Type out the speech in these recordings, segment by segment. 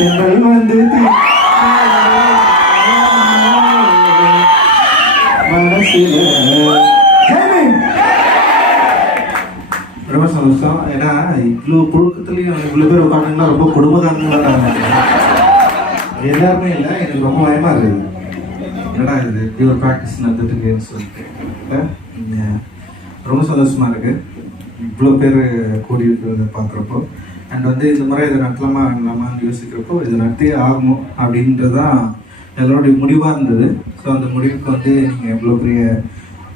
செங்கல் வந்து மனசுல. ரொம்ப சந்தோஷம். ஏன்னா இவ்வளோ புழுக்கத்துலேயும் இவ்வளோ பேர் உட்காந்துங்களா ரொம்ப குடும்பக்காரங்களா எல்லாருமே இல்லை எனக்கு ரொம்ப பயமா இருக்குது என்னடா இது? இப்படி ஒரு ப்ராக்டிஸ் நடந்துட்டு இருக்குன்னு சொல்லிட்டு ரொம்ப சந்தோஷமா இருக்கு. இவ்வளோ பேர் கூடி இருக்கிறத பார்க்குறப்போ அண்ட் வந்து இந்த முறை இதை நடத்தலாமா வேண்டாமான்னு யோசிக்கிறப்போ இது நடத்தியே ஆகணும் அப்படின்றது தான் முடிவாக இருந்தது. ஸோ அந்த முடிவுக்கு வந்து நீங்கள் எவ்வளோ பெரிய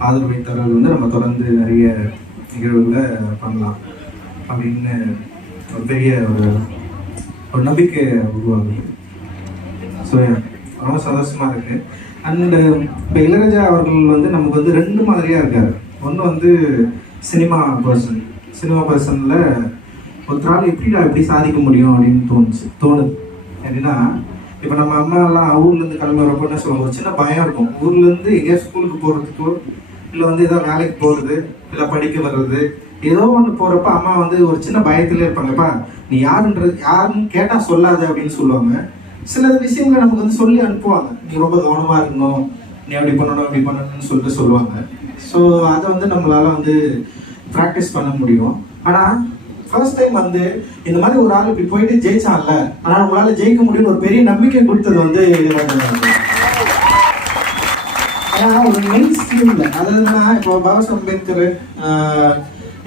ஆதரவை தரது வந்து நம்ம தொடர்ந்து நிறைய நிகழ்வுகளை பண்ணலாம் அப்படின்னு ஒரு பெரிய ஒரு ஒரு நம்பிக்கை உருவாகுது. ஸோ ரொம்ப சந்தோஷமாக இருக்குது அண்டு இப்போ இளையராஜா அவர்கள் வந்து நமக்கு வந்து ரெண்டு மாதிரியாக இருக்கார். ஒன்று வந்து சினிமா பர்சன் சினிமா பர்சனில் ஒருத்தரால் எப்படிடா எப்படி சாதிக்க முடியும் அப்படின்னு தோணுச்சு தோணுது. எப்படின்னா இப்போ நம்ம அம்மா எல்லாம் ஊர்லேருந்து கிளம்பி வரப்போ என்ன சொல்லுவாங்க? ஒரு சின்ன பயம் இருக்கும். ஊர்லேருந்து எங்கேயா ஸ்கூலுக்கு போகிறதுக்கோ இல்லை வந்து ஏதோ வேலைக்கு போகிறது இல்லை படிக்க வர்றது ஏதோ ஒன்று போகிறப்ப அம்மா வந்து ஒரு சின்ன பயத்திலே இருப்பாங்கப்பா நீ யாருன்றது யாருன்னு கேட்டால் சொல்லாத அப்படின்னு சொல்லுவாங்க. சில விஷயங்களை நமக்கு வந்து சொல்லி அனுப்புவாங்க. நீ ரொம்ப கவனமாக இருக்கணும். நீ அப்படி பண்ணணும் அப்படி பண்ணணும்னு சொல்லிட்டு சொல்லுவாங்க. ஸோ அதை வந்து நம்மளால் வந்து ப்ராக்டிஸ் பண்ண முடியும். ஆனால் ஃபர்ஸ்ட் டைம் வந்து இந்த மாதிரி ஒரு ஆள் இப்படி போயிட்டு ஜெயிச்சான்ல ஆனால் உங்களால் ஜெயிக்க முடியும்னு ஒரு பெரிய நம்பிக்கை கொடுத்தது வந்து இளையராஜா ஏன்னா ஒரு மெயின் ஸ்கீம்ல அதாவதுன்னா இப்போ பாபா அம்பேத்கர்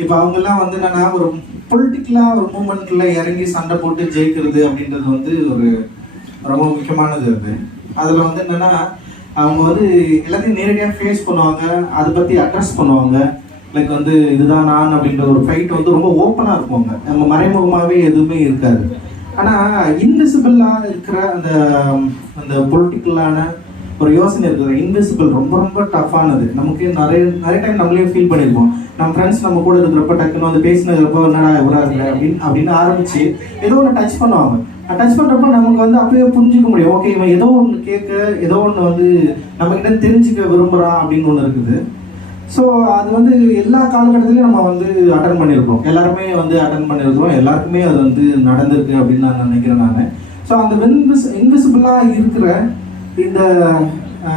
இப்போ அவங்கெல்லாம் வந்து என்னன்னா ஒரு பொலிட்டிக்கலாக ஒரு மூமெண்ட்ல இறங்கி சண்டை போட்டு ஜெயிக்கிறது அப்படின்றது வந்து ஒரு ரொம்ப முக்கியமானது அது. அதில் வந்து என்னன்னா அவங்க வந்து எல்லாத்தையும் நேரடியாக ஃபேஸ் பண்ணுவாங்க அதை பற்றி அட்ரஸ் பண்ணுவாங்க. லைக் வந்து இதுதான் நான் அப்படின்ற ஒரு ஃபைட் வந்து ரொம்ப ஓப்பனாக இருப்பாங்க நம்ம மறைமுகமாகவே எதுவுமே இருக்காது. ஆனால் இன்விசிபிளாக இருக்கிற அந்த அந்த பொலிட்டிக்கலான ஒரு யோசனை இருக்குது இன்விசிபிள் ரொம்ப ரொம்ப டஃப்பானது நமக்கு நிறைய நிறைய டைம் நம்மளே ஃபீல் பண்ணியிருப்போம் நம்ம ஃப்ரெண்ட்ஸ் நம்ம கூட இருக்கிறப்ப டக்குன்னு வந்து பேசினதுப்போ என்னடா இவரா இருக்கல அப்படின்னு அப்படின்னு ஆரம்பிச்சு ஏதோ ஒன்று டச் பண்ணுவாங்க. டச் பண்ணுறப்ப நமக்கு வந்து அப்பயே புரிஞ்சுக்க முடியும். ஓகே இவன் ஏதோ ஒன்று கேட்க ஏதோ ஒன்று வந்து நம்மக்கிட்ட தெரிஞ்சுக்க விரும்புகிறான் அப்படின்னு ஒன்று இருக்குது. ஸோ அது வந்து எல்லா காலகட்டத்திலையும் நம்ம வந்து அட்டன் பண்ணியிருக்கோம். எல்லாருமே வந்து அட்டன் பண்ணியிருக்கிறோம். எல்லாருக்குமே அது வந்து நடந்திருக்கு அப்படின்னு நான் நினைக்கிறேன் நான். ஸோ அந்த இன்விஸ் இன்விசிபிளாக இருக்கிற இந்த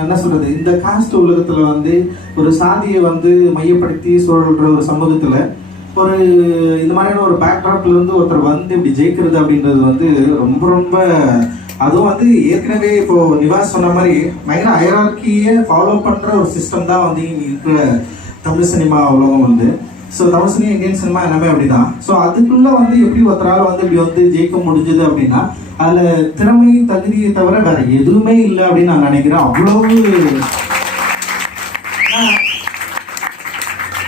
என்ன சொல்கிறது இந்த காஸ்ட் உலகத்தில் வந்து ஒரு சாதியை வந்து மையப்படுத்தி சொல்ற ஒரு சமூகத்தில் ஒரு இந்த மாதிரியான ஒரு பேக்ட்ராப்லேருந்து ஒருத்தர் வந்து இப்படி ஜெயிக்கிறது அப்படின்றது வந்து ரொம்ப ரொம்ப அதுவும் வந்து ஏற்கனவே இப்போ நிவாஸ் சொன்ன மாதிரி பயங்கர ஹயரார்கியை ஃபாலோ பண்ற ஒரு சிஸ்டம் தான் வந்து இங்க இருக்கிற தமிழ் சினிமா உலகம் வந்து. So Tamil cinema Indian cinema எல்லாமே அப்படிதான். ஸோ அதுக்குள்ள வந்து எப்படி ஒருத்தரால வந்து இப்படி வந்து ஜெயிக்க முடிஞ்சது அப்படின்னா அதுல திறமை தகுதியை தவிர வேற எதுவுமே இல்லை அப்படின்னு நான் நினைக்கிறேன். அவ்வளவு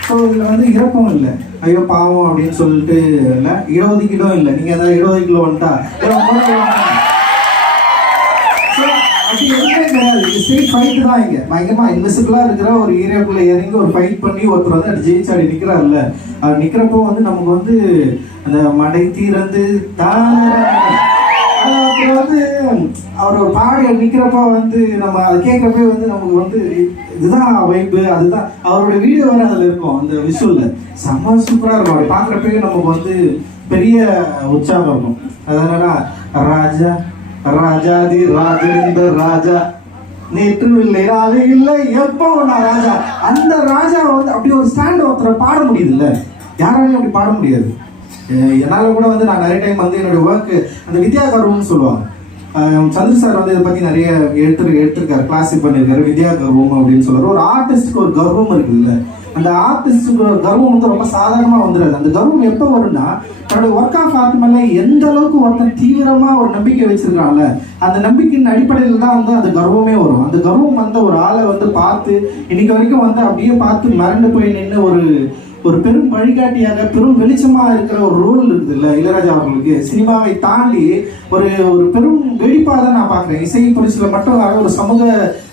ஸோ இதில் வந்து இறக்கம் இல்லை. ஐயோ பாவம் அப்படின்னு சொல்லிட்டு இல்லை. இடஒதுக்கீடும் இல்லை. நீங்கள் ஏதாவது இடஒதுக்கீடு வந்துட்டா கிடையாது ஃபைட் தான் இங்கே. பயங்கரமாக இன்விசிபிளா இருக்கிற ஒரு ஏரியாக்குள்ள இறங்கி ஒரு ஃபைட் பண்ணி ஒருத்தர் வந்து அது ஜெயிச்சாடி நிற்கிறாருல்ல அவர் நிற்கிறப்போ வந்து நமக்கு வந்து அந்த மடை தீரந்து தான அப்புறம் வந்து அவர் ஒரு பாடி நிற்கிறப்ப வந்து நம்ம அதை கேட்குறப்பே வந்து நமக்கு வந்து இதுதான் வைப்பு அதுதான். அவரோட வீடியோ வேறு அதில் இருக்கும் அந்த விஷுவல்ல செம்ம சூப்பராக இருக்கும். அப்படி பார்க்குறப்பே நமக்கு வந்து பெரிய உற்சாகம் இருக்கும். அதனால ராஜா ராஜாதி ராஜேந்திர ராஜா. நேற்று இல்லை நாளை இல்லை எப்போ நான் ராஜா? அந்த ராஜா வந்து அப்படி ஒரு ஸ்டாண்ட் ஒருத்தரை பாட முடியுது இல்ல யாராலையும் அப்படி பாட முடியாது. என்னால் கூட வந்து நான் நிறைய டைம் வந்து என்னுடைய ஒர்க்கு அந்த வித்யாகர்வம்னு சொல்லுவாங்க. சந்திர சார் வந்து இதை பற்றி நிறைய எடுத்து எடுத்திருக்காரு கிளாஸிக் பண்ணியிருக்காரு வித்யா கர்வம் அப்படின்னு சொல்கிறார் ஒரு ஆர்டிஸ்ட்க்கு ஒரு கர்வம் இருக்குதுல்ல? அந்த ஆர்டிஸ்டுக்கு கர்வம் வந்து ரொம்ப சாதாரணமாக வந்துடாது அந்த கர்வம் எப்போ வரும்னா தன்னோட ஒர்க் ஆஃப் ஆர்ட் மேலே எந்த அளவுக்கு ஒருத்தன் தீவிரமாக ஒரு நம்பிக்கை வச்சிருக்கான்ல அந்த நம்பிக்கையின் அடிப்படையில் தான் வந்து அந்த கர்வமே வரும். அந்த கர்வம் வந்த ஒரு ஆளை வந்து பார்த்து இன்னைக்கு வரைக்கும் வந்து அப்படியே பார்த்து மறந்து போய் நின்று ஒரு ஒரு பெரும் வழிகாட்டியாக பெரும் வெளிச்சமா இருக்கிற ஒரு ரோல் இருக்குது இல்ல இளையராஜா அவர்களுக்கு. சினிமாவை தாண்டி ஒரு ஒரு பெரும் வெளிப்பாக தான் நான் பார்க்குறேன். இசை புரிசில மட்டும் ஒரு சமூக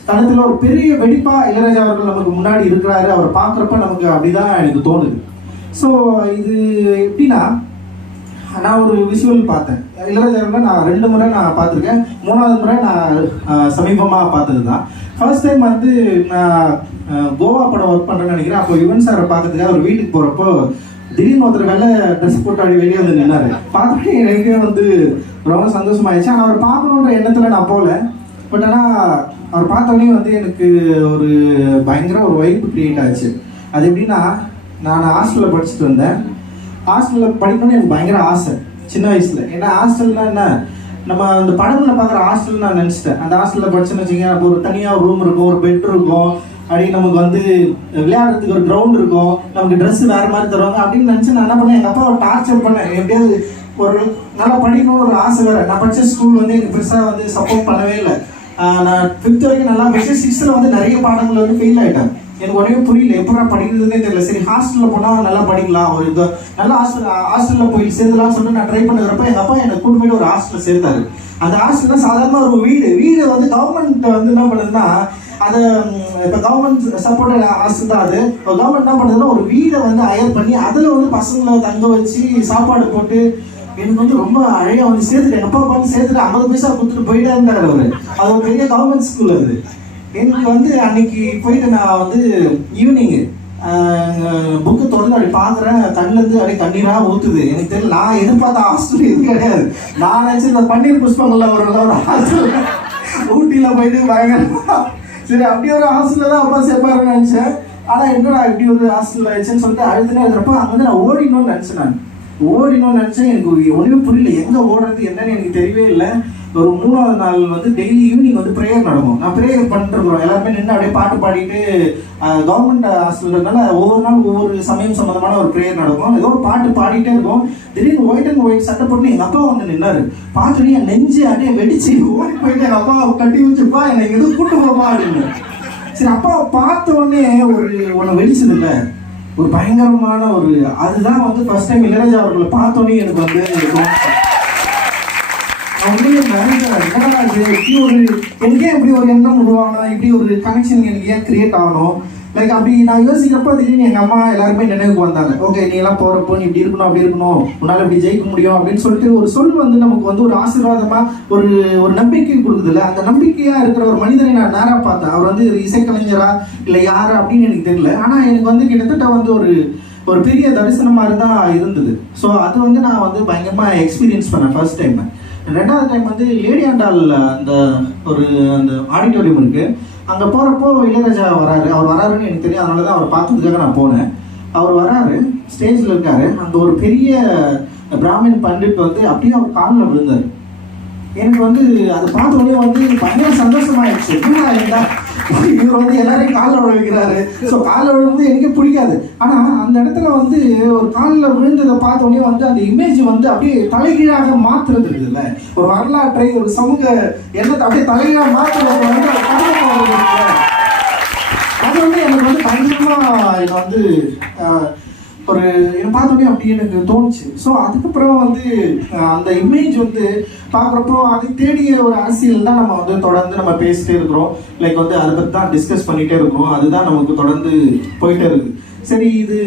தனத்தில் ஒரு பெரிய வெடிப்பா இளையராஜா அவர்கள் நமக்கு முன்னாடி இருக்கிறாரு. அவர் பார்க்குறப்ப நமக்கு அப்படிதான் எனக்கு தோணுது. ஸோ இது எப்படின்னா நான் ஒரு விஷுவல் பார்த்தேன். இளையராஜாவில் நான் ரெண்டு முறை நான் பார்த்துருக்கேன். மூணாவது முறை நான் சமீபமாக பார்த்தது தான் ஃபர்ஸ்ட் டைம் வந்து நான் கோவா படம் ஒர்க் பண்ணுறேன்னு நினைக்கிறேன். அப்போ யுவன் சாரை பார்க்கறதுக்காக அவர் வீட்டுக்கு போகிறப்போ திடீர்னு ஒருத்தர் வெள்ளை ட்ரெஸ் போட்டு அப்படி வெளியே வந்து நின்னாரு. பார்த்துட்டு எனக்கே வந்து ரொம்ப சந்தோஷமாயிடுச்சு ஆனால் அவர் பார்க்கணுன்ற எண்ணத்தில் நான் போகல. பட் ஆனால் அவர் பார்த்தோன்னே வந்து எனக்கு ஒரு பயங்கர ஒரு வைப்பு க்ரியேட் ஆச்சு. அது எப்படின்னா நான் ஹாஸ்டலில் படிச்சுட்டு வந்தேன். ஹாஸ்டலில் படிக்கணும்னு எனக்கு பயங்கர ஆசை சின்ன வயசில். ஏன்னா ஹாஸ்டல்னா என்ன? நம்ம அந்த படத்தில் பார்க்குற ஹாஸ்டல் நான் நினச்சிட்டேன். அந்த ஹாஸ்டலில் படிச்சுன்னு வச்சுக்கோங்க அப்போ ஒரு தனியாக ரூம் இருக்கும் ஒரு பெட் இருக்கும். அப்படி நமக்கு வந்து விளையாடுறதுக்கு ஒரு கிரவுண்ட் இருக்கும். நமக்கு ட்ரெஸ் வேற மாதிரி தருவாங்க. அப்படின்னு நினச்சி நான் என்ன பண்ணேன்? எங்கள் அப்பா டார்ச்சர் பண்ணேன். எப்படியாவது ஒரு நல்லா படிக்கணும் ஒரு ஆசை வேறு. நான் படித்த ஸ்கூல் வந்து எனக்கு பெருசாக வந்து சப்போர்ட் பண்ணவே இல்லை. நான் ஃபிஃப்த் வரைக்கும் நல்லா படிச்சு சிக்ஸ்த்தில் வந்து நிறைய பாடங்கள் வந்து ஃபெயில் ஆகிட்டேன் எனக்கு உடனே புரியல. எப்படா படிக்கிறதுனே தெரியல. சரி ஹாஸ்டலில் போனால் நல்லா படிக்கலாம். ஒரு இது நல்லா ஹாஸ்டல் ஹாஸ்டலில் போய் சேர்ந்துலாம் சொல்லிட்டு நான் ட்ரை பண்ணுறப்ப எங்கள் அப்பா என்னை கூட்டு போயிட்டு ஒரு ஹாஸ்டலில் சேர்த்தாரு அந்த ஹாஸ்டல்னா சாதாரண ஒரு வீடு. வீடு வந்து கவர்மெண்ட் வந்து என்ன பண்ணுதுன்னா அதை இப்போ கவர்மெண்ட் சப்போர்ட் ஹாஸ்டல் தான் அது. கவர்மெண்ட் என்ன பண்ணுதுன்னா ஒரு வீடை வந்து ஹயர் பண்ணி அதில் வந்து பசங்களை தங்க வச்சு சாப்பாடு போட்டு எனக்கு வந்து ரொம்ப அழகா வந்து சேர்த்துட்டு எங்கள் அப்பா பார்த்து சேர்த்துட்டு ஐம்பது பைசா கொடுத்துட்டு போயிட்டே இருந்தார் அவரு. அது ஒரு பெரிய கவர்மெண்ட் ஸ்கூல் அது. எனக்கு வந்து அன்னைக்கு போயிட்டு நான் வந்து ஈவினிங் புக்கு தொடர்ந்து அப்படி பார்க்குறேன் கண்ணுலேருந்து அப்படியே தண்ணீராக ஊற்றுது எனக்கு தெரியல நான் எதிர்பார்த்த ஹாஸ்டல் இது கிடையாது. நான் நினச்சி இந்த பன்னீர் புஷ்பங்கள்ல வரும்ல ஒரு ஹாஸ்டல் ஊட்டியில் போயிட்டு பயங்கரமா. சரி அப்படி ஒரு ஹாஸ்டலில் தான் அப்பா சேர்ப்பாருன்னு நினச்சேன். ஆனால் என்னடா இப்படி ஒரு ஹாஸ்டலில் வச்சேன்னு சொல்லிட்டு அழுதுனே இருக்கிறப்ப அங்கே வந்து நான் ஓடினோன்னு நினச்சேன் நான். ஓடினோம்னு நினச்சேன் எனக்கு ஒன்றுமே புரியல. எங்கே ஓடுறது என்னன்னு எனக்கு தெரியவே இல்லை. ஒரு மூணாவது நாள் வந்து டெய்லி ஈவினிங் வந்து ப்ரேயர் நடக்கும். நான் ப்ரேயர் பண்ணுறோம் எல்லாருமே நின்று அப்படியே பாட்டு பாடிட்டு கவர்மெண்ட் ஹாஸ்பிட்டல்னால ஒவ்வொரு நாள் ஒவ்வொரு சமயம் சம்மந்தமான ஒரு ப்ரேயர் நடக்கும். ஏதோ ஒரு பாட்டு பாடிட்டே இருக்கும். திடீர்னு ஒயிட் அண்ட் ஒயிட் சட்டை போட்டு எங்கள் அப்பா வந்து நின்னாரு. பார்த்துட்டு என் நெஞ்சு அப்படியே வெடிச்சு ஓடி போயிட்டு எங்கள் அப்பா கட்டி வச்சுப்பா என்னை எதுவும் கூட்டு போப்பா அப்படின்னு. சரி அப்பாவை பார்த்த உடனே ஒரு ஒன்று வெடிச்சது இல்லை. ஒரு பயங்கரமான ஒரு அதுதான் வந்து ஃபர்ஸ்ட் டைம் இளையராஜா அவர்களை பார்த்தோன்னே எனக்கு வந்து தோணுச்சு. நிறைய என்னடா இப்படி ஒரு எனக்கே இப்படி ஒரு எண்ணம் உருவாகணும் இப்படி ஒரு கனெக்ஷன் எனக்கு ஏன் கிரியேட் ஆகணும்? லைக் அப்படி நான் யோசிக்கிறப்ப திடீர்னு எங்கள் அம்மா எல்லாருமே நினைவுக்கு வந்தாங்க. ஓகே நீ எல்லாம் போகிறப்போ நீ இப்படி இருக்கணும் அப்படி இருக்கணும். உன்னால் இப்படி ஜெயிக்க முடியும் அப்படின்னு சொல்லிட்டு ஒரு சொல் வந்து நமக்கு வந்து ஒரு ஆசீர்வாதமாக ஒரு ஒரு நம்பிக்கை கொடுக்குதுல்ல. அந்த நம்பிக்கையாக இருக்கிற ஒரு மனிதனை நான் நேராக பார்த்தேன். அவர் வந்து ஒரு இசைக்கலைஞரா இல்லை யாரா அப்படின்னு எனக்கு தெரியல. ஆனால் எனக்கு வந்து கிட்டத்தட்ட வந்து ஒரு ஒரு பெரிய தரிசனம் மாதிரி தான் இருந்தது. ஸோ அது வந்து நான் வந்து பயங்கரமாக எக்ஸ்பீரியன்ஸ் பண்ணேன் ஃபர்ஸ்ட் டைம் ரெண்டாவது டைம் வந்து லேடி ஆண்டால் அந்த ஒரு அந்த ஆடிட்டோரியம் இருக்குது அங்கே போகிறப்போ இளையராஜா வராரு. அவர் வராருன்னு எனக்கு தெரியும். அதனால தான் அவர் பார்த்ததுக்காக நான் போனேன். அவர் வராரு ஸ்டேஜில் இருக்காரு. அங்கே ஒரு பெரிய பிராமின் பண்டிட் வந்து அப்படியே அவர் காலில் விழுந்தார். எனக்கு வந்து அதை பார்த்த உடனே வந்து பயங்கர சந்தோஷமாயிடுச்சு. என்ன இருந்தா இவர் வந்து எல்லாரையும் காலில் விழுகிறாரு ஸோ காலில் விழுந்து எனக்கே பிடிக்காது. ஆனால் அந்த இடத்துல வந்து ஒரு காலில் விழுந்ததை பார்த்தோன்னே வந்து அந்த இமேஜ் வந்து அப்படியே தலைகீழாக மாற்றுறது இல்லை ஒரு வரலாற்றை ஒரு சமூக எண்ணத்தை அப்படியே தலைகீழாக மாற்றுறது வந்து அது வந்து எனக்கு வந்து பயங்கரமாக இது வந்து ஒரு என்னை பார்த்தோன்னே அப்படி எனக்கு தோணுச்சு. ஸோ அதுக்கப்புறம் வந்து அந்த இமேஜ் வந்து பார்க்குறப்போ அதை தேடிய ஒரு அரசியல் தான் நம்ம வந்து தொடர்ந்து நம்ம பேசிட்டே இருக்கிறோம். லைக் வந்து அதை பற்றி தான் டிஸ்கஸ் பண்ணிகிட்டே இருக்கிறோம் அதுதான் நமக்கு தொடர்ந்து போயிட்டே இருக்குது. சரி இது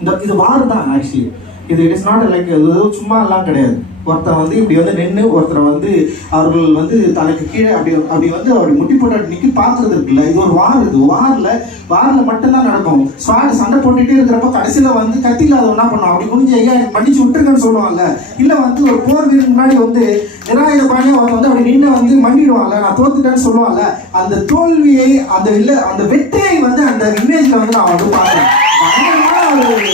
இந்த இது வார் தான் ஆக்சுவலி இது இட் இஸ் நாட் லைக் ஏதோ சும்மா எல்லாம் கிடையாது. ஒருத்தன் வந்து இப்படி வந்து நின்று ஒருத்தரை வந்து அவர்கள் வந்து தலைக்கு கீழே அப்படி அப்படி வந்து அப்படி முட்டி போட்டு அப்படி பார்க்கறது இருக்குல்ல? இது ஒரு வார் இது. வாரில் வாரில் மட்டும்தான் நடக்கும். ஸ்வாட் சண்டை போட்டுகிட்டே இருக்கிறப்ப கடைசியில் வந்து கத்தி என்ன பண்ணும் அப்படி குனிஞ்சு ஐயா எனக்கு மன்னிச்சு விட்டுருக்கன்னு சொல்லுவாங்கல்ல இல்லை வந்து ஒரு போர் வீரர் முன்னாடி வந்து நிராயுத பாணியை அவன் வந்து அப்படி நின்று வந்து மன்னிடுவாங்கல்ல நான் தோத்துட்டேன்னு சொல்லுவாங்கல்ல அந்த தோல்வியை அந்த இல்லை அந்த வெற்றியை வந்து அந்த இமேஜில் வந்து நான் வந்து பார்க்குறேன் ஒரு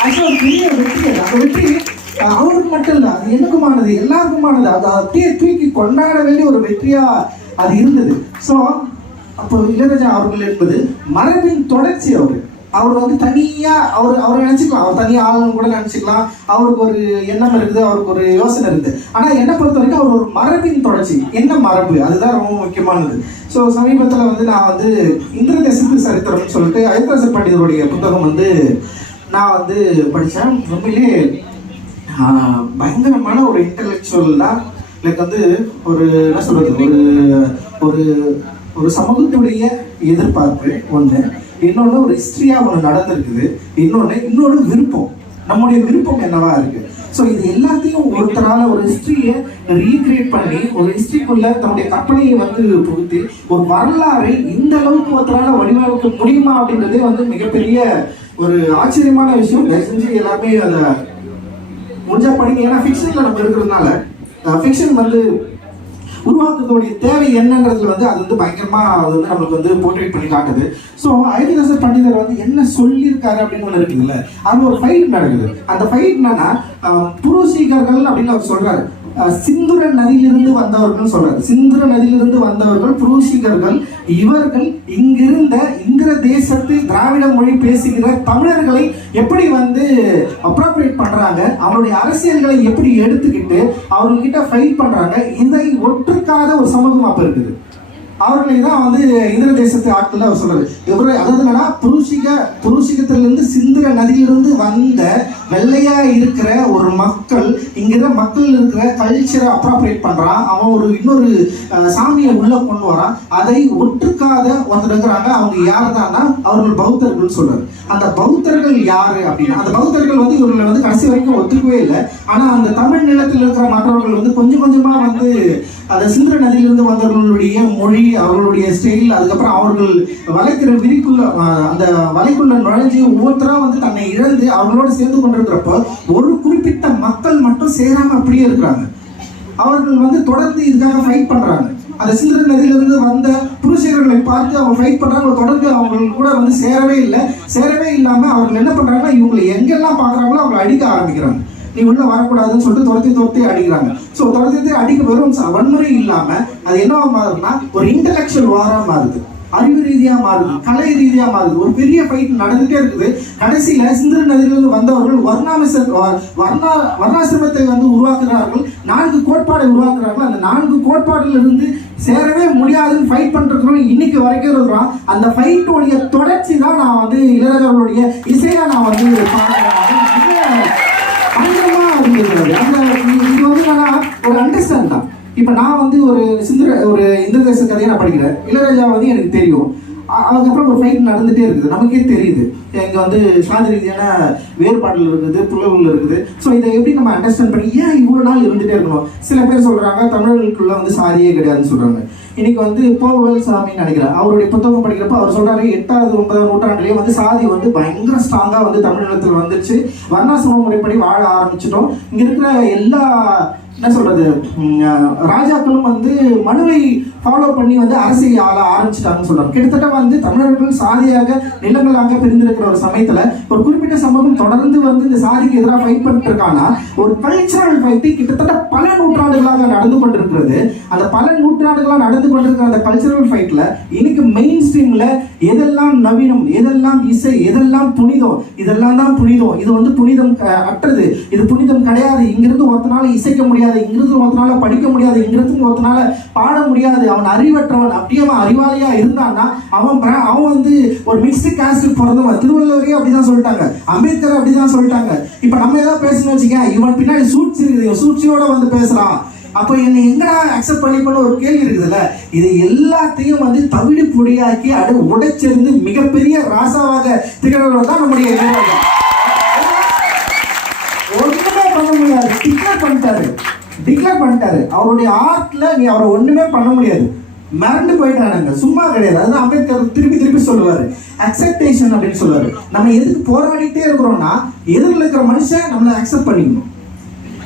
ஆக்சுவலாக ஒரு பெரிய வெற்றி அந்த வெற்றி அவருக்கு மட்டும் இல்லை அது எனக்குமானது எல்லாருக்குமானது. அது அப்படியே தூக்கி கொண்டாட வேண்டிய ஒரு வெற்றியா அது இருந்தது. ஸோ அப்போ இளையராஜா அவர்கள் என்பது மரபின் தொடர்ச்சி அவர். அவர் வந்து தனியாக அவர் அவரை நினச்சிக்கலாம். அவர் தனியாக ஆளுநர் கூட நினச்சிக்கலாம். அவருக்கு ஒரு எண்ணம் இருக்குது அவருக்கு ஒரு யோசனை இருக்குது. ஆனால் என்னை பொறுத்த வரைக்கும் அவர் ஒரு மரபின் தொடர்ச்சி. என்ன மரபு? அதுதான் ரொம்ப முக்கியமானது. ஸோ சமீபத்தில் வந்து நான் வந்து இந்திரதேசத்து சரித்திரம்னு சொல்லிட்டு அயோத்தாச பண்டிதருடைய புத்தகம் வந்து நான் வந்து படித்தேன். உண்மையிலே பயங்கரமான ஒரு இன்டலெக்சுவல்னா லைக் வந்து ஒரு என்ன சொல்றது ஒரு ஒரு ஒரு சமூகத்துடைய எதிர்பார்ப்பு ஒன்று இன்னொன்று ஒரு ஹிஸ்ட்ரியாக ஒன்று நடந்திருக்குது. இன்னொன்று இன்னொன்று விருப்பம். நம்முடைய விருப்பம் என்னவா இருக்கு? ஸோ இது எல்லாத்தையும் ஒருத்தரால ஒரு ஹிஸ்ட்ரியை ரீக்ரியேட் பண்ணி ஒரு ஹிஸ்ட்ரிக்குள்ள தன்னுடைய கற்பனையை வந்து புகுத்தி ஒரு வரலாறை இந்த அளவுக்கு ஒருத்தரால வடிவமைக்க முடியுமா அப்படின்றதே வந்து மிகப்பெரிய ஒரு ஆச்சரியமான விஷயம். தயவு செஞ்சு எல்லாருமே அதை முடிஞ்சா படிங்க. ஏன்னா ஃபிக்ஷனில் நம்ம இருக்கிறதுனால ஃபிக்ஷன் வந்து உருவாக்குறதுடைய தேவை என்னங்கிறதுல வந்து அது வந்து பயங்கரமா அது வந்து நம்மளுக்கு வந்து போர்ட்ரேட் பண்ணி காட்டுது. ஸோ ஐதிகாச பண்டிதர் வந்து என்ன சொல்லியிருக்காரு அப்படின்னு ஒன்று இருக்குதுல்ல? அது ஒரு ஃபைட் நடக்குது. அந்த ஃபைட் என்னன்னா அஹ், அப்படின்னு அவர் சொல்றாரு. சிந்துர நதியிலிருந்து வந்தவர்கள் சொல்றாரு. சிந்துர நதியிலிருந்து வந்தவர்கள் புரூசிகர்கள் இவர்கள் இங்கிருந்த இந்திர தேசத்தில் திராவிட மொழி பேசுகிற தமிழர்களை எப்படி வந்து அப்ராப்ரேட் பண்றாங்க? அவருடைய அரசியல்களை எப்படி எடுத்துக்கிட்டு அவர்கிட்ட ஃபைட் பண்றாங்க? இதை ஒற்றுக்காத ஒரு சமூகம் அப்ப இருக்குது. அவர்களை தான் வந்து இந்திர தேசத்து ஆட்கள் அவர் சொல்றாரு. இவரு அதாவது என்னன்னா புருஷிக புருஷிகத்திலிருந்து சிந்திர நதியிலிருந்து வந்த வெள்ளையா இருக்கிற ஒரு மக்கள் இங்க மக்கள் இருக்கிற கல்ச்சரை அப்ராப்ரேட் பண்றான். அவன் ஒரு இன்னொரு சாமியை உள்ள கொண்டு வரான். அதை ஒற்றுக்காத ஒருத்தர் இருக்கிறாங்க. அவங்க யார் தான்னா அவர்கள் பௌத்தர்கள் சொல்றாரு. அந்த பௌத்தர்கள் யாரு அப்படின்னா அந்த பௌத்தர்கள் வந்து இவர்களை வந்து கடைசி வரைக்கும் ஒத்துக்கவே இல்லை. ஆனால் அந்த தமிழ் நிலத்தில் இருக்கிற மற்றவர்கள் வந்து கொஞ்சம் கொஞ்சமாக வந்து அந்த சிந்திர நதியிலிருந்து வந்தவர்களுடைய மொழி அவர்களுடைய ஸ்டைல் அதுக்கப்புறம் அவர்கள் வளைக்கிற விரிக்குள்ள அந்த வலைக்குள்ள நுழைஞ்சு ஒவ்வொருத்தராக வந்து தன்னை இழந்து அவர்களோடு சேர்ந்து கொண்டிருக்கிறப்ப ஒரு குறிப்பிட்ட மக்கள் மட்டும் சேராமல் அப்படியே இருக்கிறாங்க. அவர்கள் வந்து தொடர்ந்து இதுக்காக ஃபைட் பண்ணுறாங்க அந்த சிந்திர நதியிலிருந்து வந்த புருஷர்களை பார்த்து அவங்க ஃபைட் பண்ணுறாங்க தொடர்ந்து அவங்க கூட வந்து சேரவே இல்லை. சேரவே இல்லாமல் அவர்கள் என்ன பண்ணுறாங்கன்னா இவங்களை எங்கெல்லாம் பார்க்குறாங்களோ அவங்களை அடிக்க ஆரம்பிக்கிறாங்க. நீ உள்ள வரக்கூடாதுன்னு சொல்லிட்டு துரத்தி துரத்தி அடிக்கிறாங்க. ஸோ துரத்தி அடிக்க வெறும் ச- வன்முறை இல்லாம அது என்ன மாறுதுன்னா ஒரு இன்டலெக்சுவல் வாரா மாறுது. அறிவு ரீதியா மாறுது கலை ரீதியா மாறுது. ஒரு பெரிய ஃபைட் நடந்துட்டே இருக்குது. கடைசியில சிந்திர நதியிலிருந்து வந்தவர்கள் வர்ணாமிச வர்ணா வர்ணாசிரமத்தை வந்து உருவாக்குகிறார்கள். நான்கு கோட்பாடை உருவாக்குறார்கள் அந்த நான்கு கோட்பாடுல இருந்து சேரவே முடியாதுன்னு ஃபைட் பண்றதுக்கும் இன்னைக்கு வரைக்கும் இருக்கிறோம். அந்த ஃபைட்டோடைய தொடர்ச்சி தான் நான் வந்து இளையராஜாவுடைய இசையா நான் வந்து பாடுறேன் பயங்கரமா அந்த இது வந்து நான் ஒரு அண்டர்ஸ்டாண்ட் தான். இப்போ நான் வந்து ஒரு சிந்திர ஒரு இந்திர தேச கதையை நான் படிக்கிறேன். இளையராஜா வந்து எனக்கு தெரியும். அதுக்கப்புறம் ஒரு ஃபைட் நடந்துகிட்டே இருக்குது. நமக்கே தெரியுது. இங்கே வந்து சாதி ரீதியான வேறுபாடுகள் இருக்குது புலவுகள் இருக்குது. ஸோ இதை எப்படி நம்ம அண்டர்ஸ்டாண்ட் பண்ணி ஏன் இவ்வளோ நாள் இருந்துட்டே இருக்கணும்? சில பேர் சொல்கிறாங்க தமிழர்களுக்குள்ள வந்து சாதியே கிடையாதுன்னு சொல்கிறாங்க இன்னைக்கு வந்து போவல் சாமின்னு நினைக்கிறேன் அவருடைய புத்தகம் படிக்கிறப்ப அவர் சொல்றாரு எட்டாவது ஒன்பதாம் நூற்றாண்டுலேயே வந்து சாதி வந்து பயங்கர ஸ்ட்ராங்கா வந்து தமிழகத்தில் வந்துச்சு வர்ணாசிரம முறைப்படி வாழ ஆரம்பிச்சிட்டோம். இங்க இருக்கிற எல்லா என்ன சொல்றது ராஜாக்களும் வந்து மனுவை ஃபாலோ பண்ணி வந்து அரசியல் ஆள ஆரம்பிச்சிட்டாங்கன்னு சொல்றாங்க. கிட்டத்தட்ட வந்து தமிழர்கள் சாதியாக நிலங்களாக பிரிந்திருக்கிற ஒரு சமயத்துல ஒரு குறிப்பிட்ட சமூகம் தொடர்ந்து வந்து இந்த சாதிக்கு எதிராக ஃபைட் பண்ணிட்டு இருக்காங்கன்னா ஒரு கல்ச்சரல் ஃபைட்டு கிட்டத்தட்ட பல நூற்றாண்டுகளாக நடந்து கொண்டிருக்கிறது. அந்த பல நூற்றாண்டுகளாக நடந்து கொண்டிருக்கிற அந்த கல்ச்சரல் ஃபைட்ல இன்னைக்கு மெயின் ஸ்ட்ரீம்ல எதெல்லாம் நவீனம் எதெல்லாம் இசை எதெல்லாம் புனிதம் இதெல்லாம் தான் புனிதம். இது வந்து புனிதம் அற்றது. இது புனிதம் கிடையாது. இங்கிருந்து ஒருத்தனால இசைக்க முடியாது. இங்கிருந்து ஒருத்தனால படிக்க முடியாது. இங்கிருந்து ஒருத்தனால பாட முடியாது. அவன் அறிவற்றவன் அப்படியே அவன் அறிவாளியா இருந்தான்னா அவன் அவன் வந்து ஒரு மிக்ஸ்டு காஸ்ட் பிறந்தவன் திருவள்ளுவரே அப்படிதான் சொல்லிட்டாங்க. அம்பேத்கர் அப்படிதான் சொல்லிட்டாங்க. இப்ப நம்ம ஏதாவது பேசணும்னு வச்சுக்க இவன் பின்னாடி சூழ்ச்சி இருக்குது. இவன் சூழ்ச்சியோட வந்து பேசுறான். அப்போ என்னை எங்கடா அக்செப்ட் பண்ணிக்கணும் ஒரு கேள்வி இருக்குதுல்ல? இது எல்லாத்தையும் வந்து தவிடு பொடியாக்கி அடு உடைச்சிருந்து மிகப்பெரிய ராசாவாக திகழ்வர் தான் நம்முடைய ஒன்றுமே பண்ண முடியாது. பண்ணிட்டாரு. டிக்ளேர் பண்ணிட்டாரு. அவருடைய ஆர்ட்ல நீ அவரை ஒண்ணுமே பண்ண முடியாது. மறந்து போயிட்டானுங்க சும்மா கிடையாது. அதுதான் அம்பேத்கர் திருப்பி திருப்பி சொல்லுவாரு. அக்செப்டேஷன் அப்படின்னு சொல்லுவாரு. நம்ம எதுக்கு போராடிட்டே இருக்கிறோம்னா எதிரில் இருக்கிற மனுஷன் நம்மளை அக்செப்ட் பண்ணிக்கணும்.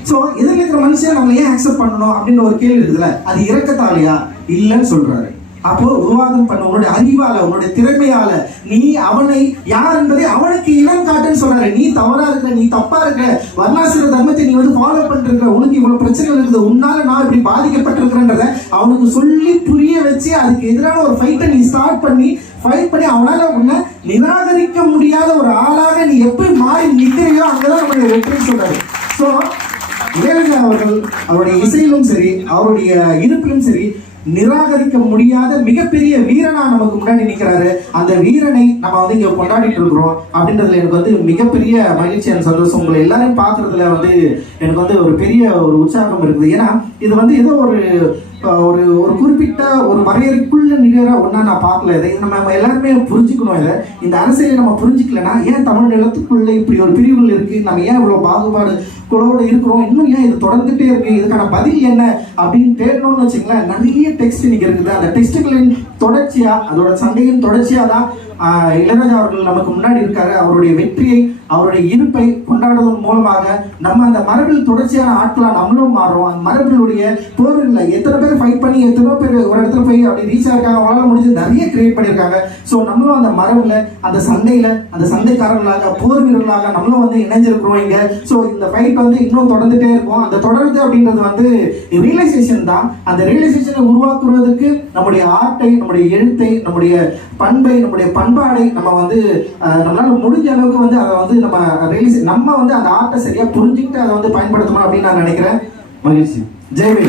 ஸோ எதிரில் இருக்கிற மனுஷன் நம்ம ஏன் அக்செப்ட் பண்ணணும் அப்படின்னு ஒரு கேள்வி இருக்குதுல்ல? அது இறக்கத்தாலையா இல்லைன்னு சொல்றாரு. அப்போ விவாதம் பண்ண உன்னுடைய அறிவால உன்னுடைய திறமையால நீ அவனை யார் என்பதை அவனுக்கு இனம் காட்டுன்னு சொல்றாரு. நீ தவறா இருக்க நீ தப்பா இருக்க வர்ணாசிர தர்மத்தை நீ வந்து ஃபாலோ பண்ணிருக்க உனக்கு இவ்வளவு பிரச்சனைகள் இருக்குது உன்னால நான் இப்படி பாதிக்கப்பட்டிருக்கிறேன்றத அவனுக்கு சொல்லி புரிய வச்சு அதுக்கு எதிரான ஒரு ஃபைட்டை நீ ஸ்டார்ட் பண்ணி ஃபைட் பண்ணி அவனால உன்னை நிராகரிக்க முடியாத ஒரு ஆளாக நீ எப்படி மாறி நிற்கிறியோ அங்கதான் நம்மளுடைய வெற்றின்னு சொல்றாரு. ஸோ இளையராஜா அவர்கள் அவருடைய இசையிலும் சரி அவருடைய இருப்பிலும் சரி நிராகரிக்க முடியாத மிகப்பெரிய வீரனா நமக்கு முன்னாடி நிக்கிறாரு. அந்த வீரனை நம்ம வந்து இங்க கொண்டாடிட்டு இருக்கிறோம் அப்படின்றதுல எனக்கு வந்து மிகப்பெரிய மகிழ்ச்சி அண்ட் சந்தோஷம். உங்களை எல்லாரையும் பார்க்கறதுல வந்து எனக்கு வந்து ஒரு பெரிய ஒரு உற்சாகம் இருக்குது. ஏன்னா இது வந்து ஏதோ ஒரு ஒரு ஒரு குறிப்பிட்ட ஒரு வரையறைக்குள்ள நிகழ ஒன்றா நான் பார்க்கல. இதை நம்ம எல்லாருமே புரிஞ்சுக்கணும் இதை. இந்த அரசியலை நம்ம புரிஞ்சுக்கலன்னா ஏன் தமிழ் நிலத்துக்குள்ளே இப்படி ஒரு பிரிவுகள் இருக்குது நம்ம ஏன் இவ்வளோ பாகுபாடு குளோட இருக்கிறோம்? இன்னும் ஏன் இது தொடர்ந்துகிட்டே இருக்குது இதுக்கான பதில் என்ன? அப்படின்னு தேடணும்னு வச்சுங்களேன் நிறைய டெக்ஸ்ட் இன்னைக்கு இருக்குது. அந்த டெக்ஸ்ட்டுகளின் தொடர்ச்சியாக அதோட சண்டையின் தொடர்ச்சியாக தான் இளையராஜா அவர்கள் நமக்கு முன்னாடி இருக்காரு. அவருடைய வெற்றியை அவருடைய இருப்பை கொண்டாடுவதன் மூலமாக நம்ம அந்த மரபில் தொடர்ச்சியான ஆட்களாக நம்மளும் மாறுறோம். அந்த மரபினுடைய போர்களில் எத்தனை பேர் ஃபைட் பண்ணி எத்தனை பேர் ஒரு இடத்துல போய் அப்படி ரீச் ஆயிருக்காங்க அவங்களால முடிஞ்சு நிறைய கிரியேட் பண்ணியிருக்காங்க. ஸோ நம்மளும் அந்த மரபில் அந்த சந்தையில் அந்த சந்தைக்காரர்களாக போர் வீரர்களாக நம்மளும் வந்து இணைஞ்சிருக்கிறோம் இங்கே. ஸோ இந்த ஃபைட் வந்து இன்னும் தொடர்ந்துட்டே இருக்கும். அந்த தொடருது அப்படின்றது வந்து ரியலைசேஷன் தான். அந்த ரியலைசேஷனை உருவாக்குறதுக்கு நம்முடைய ஆர்ட்டை நம்முடைய எழுத்தை நம்முடைய பண்பை நம்முடைய பண்பாடை நம்ம வந்து நம்மளால முடிஞ்ச அளவுக்கு வந்து அதை வந்து நம்ம ரிலீஸ் நம்ம வந்து அந்த ஆர்ட்டை சரியா புரிஞ்சுக்கிட்டு அதை வந்து பயன்படுத்தணும் அப்படின்னு நான் நினைக்கிறேன் மகிழ்ச்சி ஜெய்வி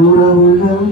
உறவுகள்